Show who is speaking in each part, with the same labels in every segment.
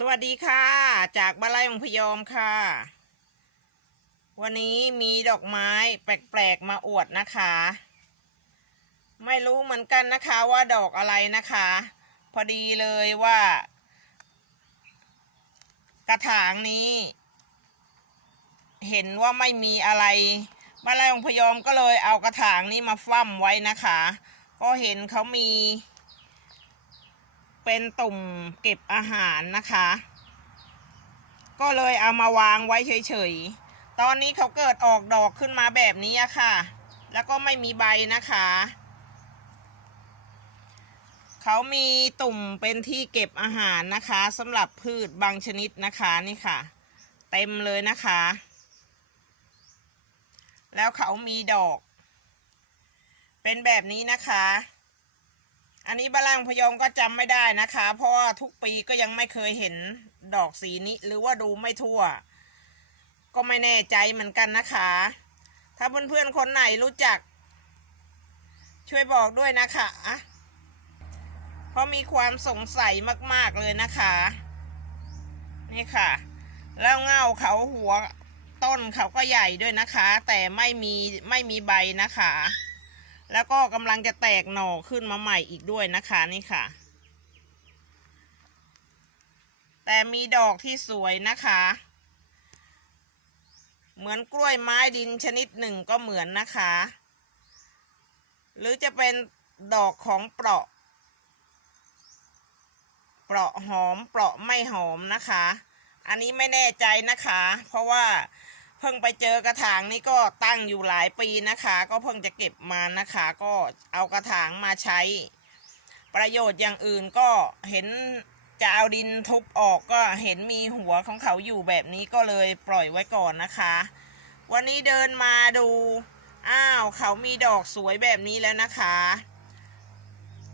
Speaker 1: สวัสดีค่ะ จากบานไร่องพยอมค่ะ วันนี้มีดอกไม้แปลกๆมาอวดนะคะ ไม่รู้เหมือนกันนะคะว่าดอกอะไรนะคะ พอดีเลยว่า กระถางนี้ เห็นว่าไม่มีอะไรบานไร่องพยอมก็เลยเอากระถางนี้มาฟั่มไว้นะคะ ก็เห็นเขามี เป็นตุ่มเก็บอาหารนะคะ ก็เลยเอามาวางไว้เฉยๆ ตอนนี้เขาเกิดออกดอกขึ้นมาแบบนี้ค่ะ แล้วก็ไม่มีใบนะคะ เขามีตุ่มเป็นที่เก็บอาหารนะคะสำหรับพืชบางชนิดนะคะนี่ค่ะ เต็มเลยนะคะ แล้วเขามีดอก เป็นแบบนี้นะคะ อันนี้บ้านล่างพยองก็จำไม่ได้นะคะ เพราะว่าทุกปีก็ยังไม่เคยเห็นดอกสีนี้ หรือว่าดูไม่ทั่ว ก็ไม่แน่ใจเหมือนกันนะคะ ถ้าเพื่อนๆคนไหนรู้จัก ช่วยบอกด้วยนะคะเพราะมีความสงสัยมากๆเลยนะคะ นี่ค่ะ แล้วเง่าเขาหัวต้นเขาก็ใหญ่ด้วยนะคะ แต่ไม่มีไม่มีใบนะคะ แล้วก็กำลังจะแตกหน่อขึ้นมาใหม่อีกด้วยนะคะนี่ค่ะ แต่มีดอกที่สวยนะคะ เหมือนกล้วยไม้ดินชนิดหนึ่งก็เหมือนนะคะ หรือจะเป็นดอกของเปราะ เปราะหอมเปราะไม่หอมนะคะ อันนี้ไม่แน่ใจนะคะ เพราะว่า เพิ่งไปเจอกระถางนี้ก็ตั้งอยู่หลายปีนะคะ ก็เพิ่งจะเก็บมานะคะ ก็เอากระถางมาใช้ ประโยชน์อย่างอื่นก็เห็นจะเอาดินทุบออกก็เห็นมีหัวของเขาอยู่แบบนี้ก็เลยปล่อยไว้ก่อนนะคะ วันนี้เดินมาดู อ้าว เขามีดอกสวยแบบนี้แล้วนะคะ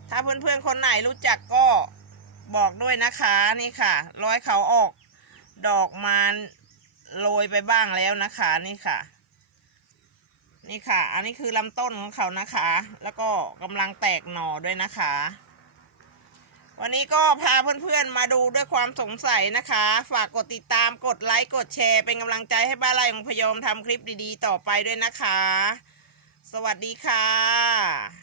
Speaker 1: ถ้าเพื่อนๆคนไหนรู้จักก็บอกด้วยนะคะนี่ค่ะ ร้อยเขาออกดอกมา โรยไปบ้างแล้วนะคะนี่ค่ะ นี่ค่ะ อันนี้คือลำต้นของเขานะคะ แล้วก็กำลังแตกหน่อด้วยนะคะ วันนี้ก็พาเพื่อนๆมาดูด้วยความสงสัยนะคะ ฝากกดติดตามกดไลค์กดแชร์เป็นกำลังใจให้บ้านไร่ของพยอมทำคลิปดีๆ ต่อไปด้วยนะคะ สวัสดีค่ะ